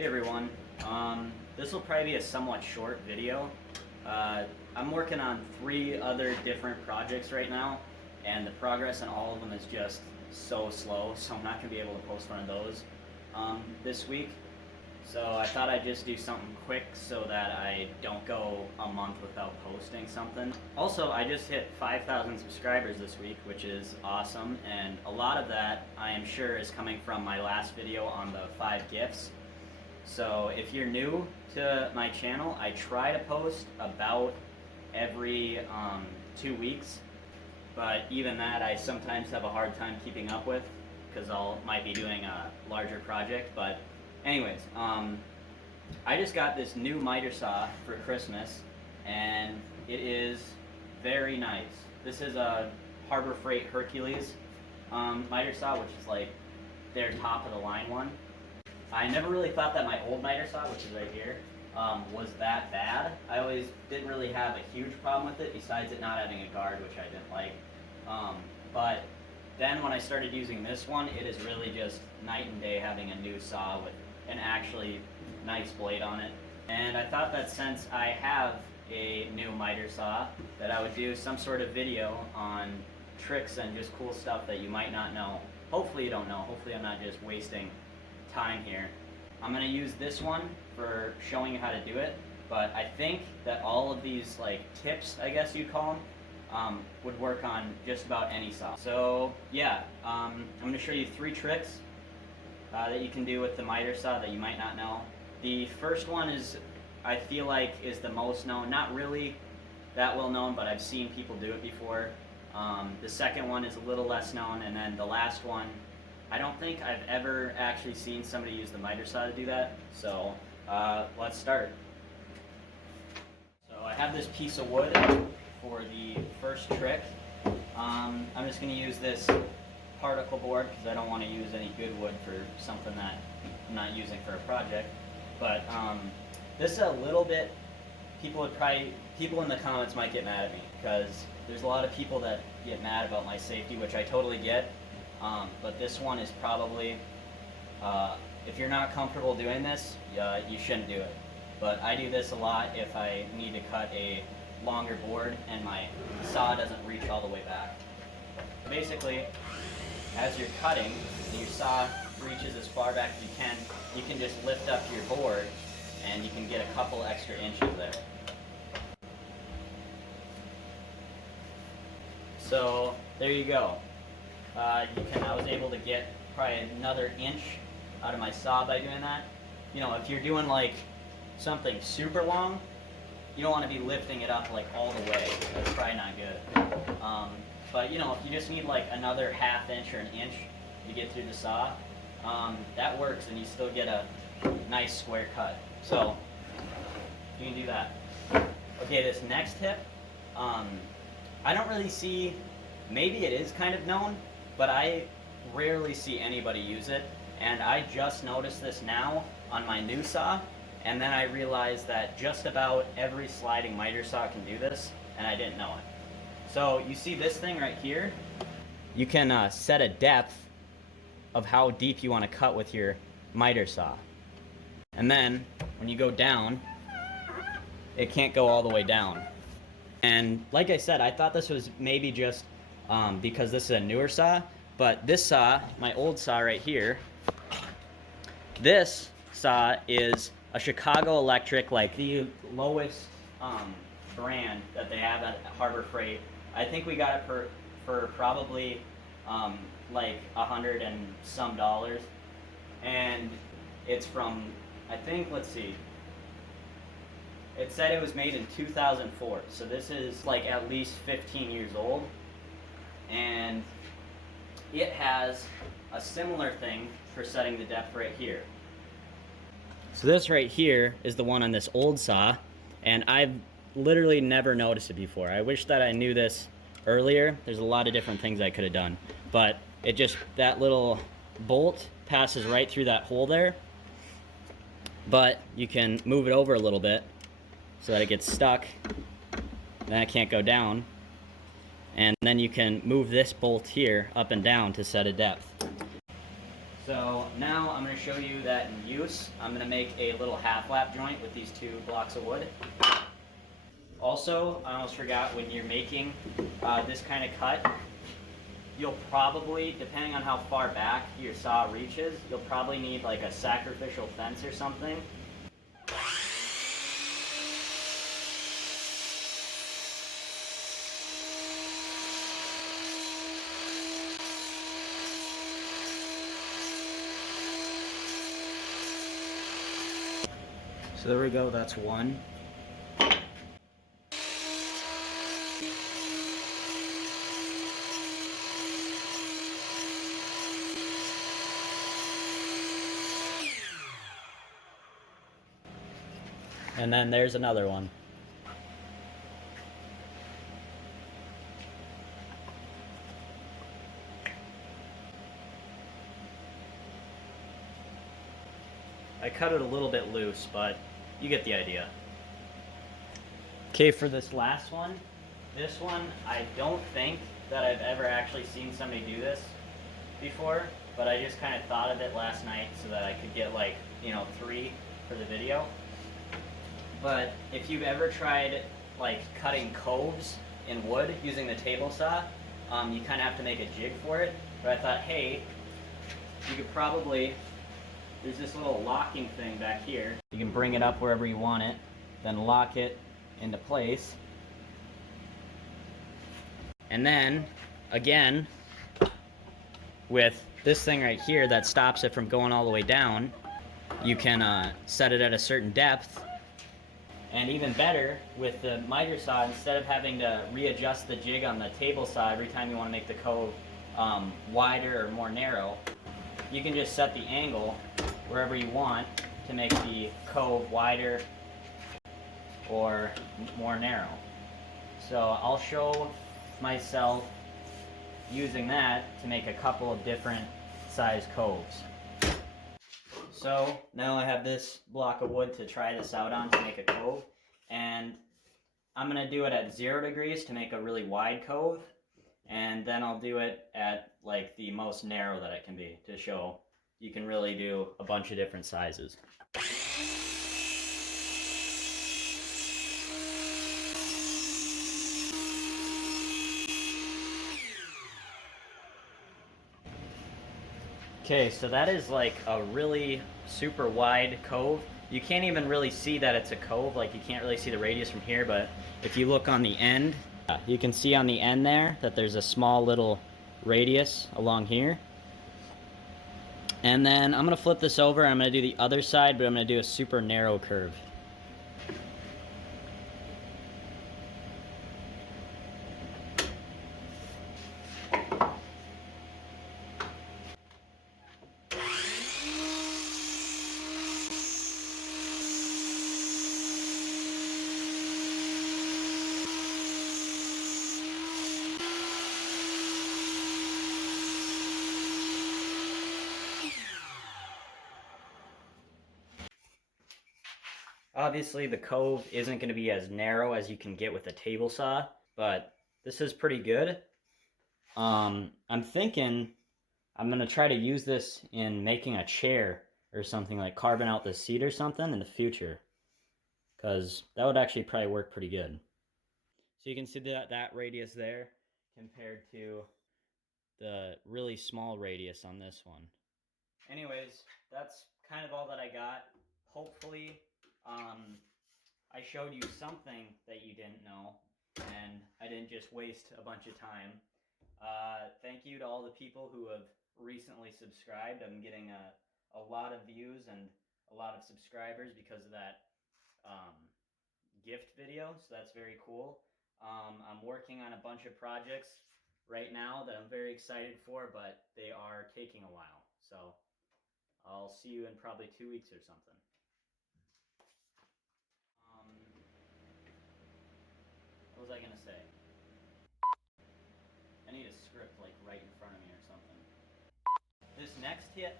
Hey everyone, this will probably be a somewhat short video. I'm working on 3 other different projects right now, and the progress on all of them is just so slow, so I'm not going to be able to post one of those this week. So I thought I'd just do something quick so that I don't go a month without posting something. Also, I just hit 5,000 subscribers this week, which is awesome, and a lot of that I am sure is coming from my last video on the 5 gifts. So if you're new to my channel, I try to post about every 2 weeks, but even that I sometimes have a hard time keeping up with because might be doing a larger project. But anyways, I just got this new Mitersaw for Christmas, and it is very nice. This is a Harbor Freight Hercules Mitersaw, which is like their top of the line one. I never really thought that my old Mitersaw, which is right here, was that bad. I always didn't really have a huge problem with it, besides it not having a guard, which I didn't like. But then when I started using this one, it is really just night and day having a new saw with an actually nice blade on it. And I thought that since I have a new Mitersaw, that I would do some sort of video on tricks and just cool stuff that you might not know. Hopefully you don't know. Hopefully I'm not just wasting time here. I'm going to use this one for showing you how to do it, but I think that all of these like tips, I guess you'd call them, would work on just about any saw. So yeah, I'm going to show you 3 tricks that you can do with the Mitersaw that you might not know. The first one is, I feel like, is the most known. Not really that well known, but I've seen people do it before. The second one is a little less known, and then the last one, I don't think I've ever actually seen somebody use the Mitersaw to do that. So let's start. So I have this piece of wood for the first trick. I'm just going to use this particle board because I don't want to use any good wood for something that I'm not using for a project. But this is a little bit, people in the comments might get mad at me because there's a lot of people that get mad about my safety, which I totally get. But this one is probably, if you're not comfortable doing this, you shouldn't do it. But I do this a lot if I need to cut a longer board and my saw doesn't reach all the way back. Basically, as you're cutting, your saw reaches as far back as you can just lift up your board and you can get a couple extra inches there. So there you go. I was able to get probably another inch out of my saw by doing that. You know, if you're doing like something super long, you don't want to be lifting it up like all the way. That's probably not good. But you know, if you just need like another ½ inch or an inch to get through the saw, that works, and you still get a nice square cut. So you can do that. Okay, this next tip, I don't really see. Maybe it is kind of known, but I rarely see anybody use it, and I just noticed this now on my new saw, and then I realized that just about every sliding miter saw can do this, and I didn't know it. So you see this thing right here? You can set a depth of how deep you want to cut with your miter saw. And then when you go down, it can't go all the way down. And like I said, I thought this was maybe just because this is a newer saw, but this saw, my old saw right here, this saw is a Chicago Electric, like the lowest brand that they have at Harbor Freight. I think we got it for probably like $100 and some, and it's from, I think, let's see, it said it was made in 2004, so this is like at least 15 years old, and it has a similar thing for setting the depth right here. So this right here is the one on this old saw, and I've literally never noticed it before. I wish that I knew this earlier. There's a lot of different things I could have done, but it just, that little bolt passes right through that hole there, but you can move it over a little bit so that it gets stuck, then it can't go down, and then you can move this bolt here up and down to set a depth. So now I'm going to show you that in use. I'm going to make a little half lap joint with these 2 blocks of wood. Also, I almost forgot, when you're making this kind of cut, you'll probably, depending on how far back your saw reaches, you'll probably need like a sacrificial fence or something. So there we go, that's one. And then there's another one. I cut it a little bit loose, but you get the idea. Okay, for this last one, I don't think that I've ever actually seen somebody do this before, but I just kind of thought of it last night so that I could get, like, 3 for the video. But if you've ever tried like cutting coves in wood using the table saw, you kind of have to make a jig for it. But I thought, hey, you could probably, there's this little locking thing back here. You can bring it up wherever you want it, then lock it into place. And then, again, with this thing right here that stops it from going all the way down, you can set it at a certain depth. And even better, with the Mitersaw, instead of having to readjust the jig on the table saw every time you want to make the cove wider or more narrow, you can just set the angle wherever you want to make the cove wider or more narrow. So I'll show myself using that to make a couple of different size coves. So now I have this block of wood to try this out on to make a cove, and I'm going to do it at 0 degrees to make a really wide cove, and then I'll do it at like the most narrow that it can be to show you can really do a bunch of different sizes. Okay, so that is like a really super wide cove. You can't even really see that it's a cove, like you can't really see the radius from here, but if you look on the end, you can see on the end there that there's a small little radius along here. And then I'm gonna flip this over, I'm gonna do the other side, but I'm gonna do a super narrow curve. Obviously the cove isn't going to be as narrow as you can get with a table saw, but this is pretty good. I'm thinking I'm going to try to use this in making a chair or something, like carving out the seat or something in the future, because that would actually probably work pretty good. So you can see that radius there compared to the really small radius on this one. Anyways, that's kind of all that I got. Hopefully, I showed you something that you didn't know, and I didn't just waste a bunch of time. Thank you to all the people who have recently subscribed. I'm getting a lot of views and a lot of subscribers because of that gift video, so that's very cool. I'm working on a bunch of projects right now that I'm very excited for, but they are taking a while. So I'll see you in probably 2 weeks or something. What was I gonna say? I need a script like right in front of me or something. This next hit